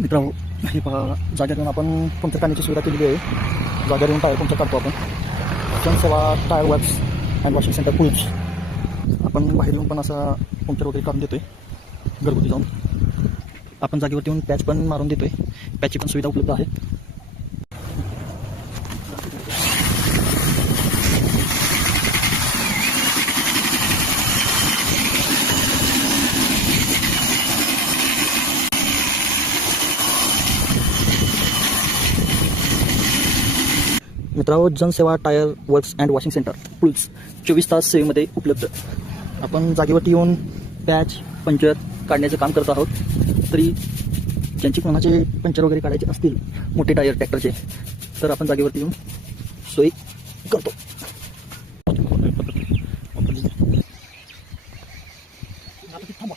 मित्रांनो हे पहा जागेतून येऊन आपण पंक्चर काढण्याची सुविधा केलेली आहे. जागेवर येऊन टायर पंक्चर काढतो आपण. Jansewa tyre works and washing centre pools आपण बाहेर येऊन पण असा पंक्चर वगैरे काढून देतो आहे घरगुती जाऊन. आपण जागेवरती येऊन पॅच पण मारून देतो आहे पॅचची पण सुविधा उपलब्ध आहे. मित्रांनो Jansewa tyre works and washing centre pools चोवीस तास सेवेमध्ये उपलब्ध. आपण जागेवरती येऊन पॅच पंचर काढण्याचं काम करत आहोत. तरी ज्यांची कोणाचे पंचर वगैरे काढायचे असतील मोठे टायर ट्रॅक्टरचे तर आपण जागेवरती येऊन सोय करतो. थांबा.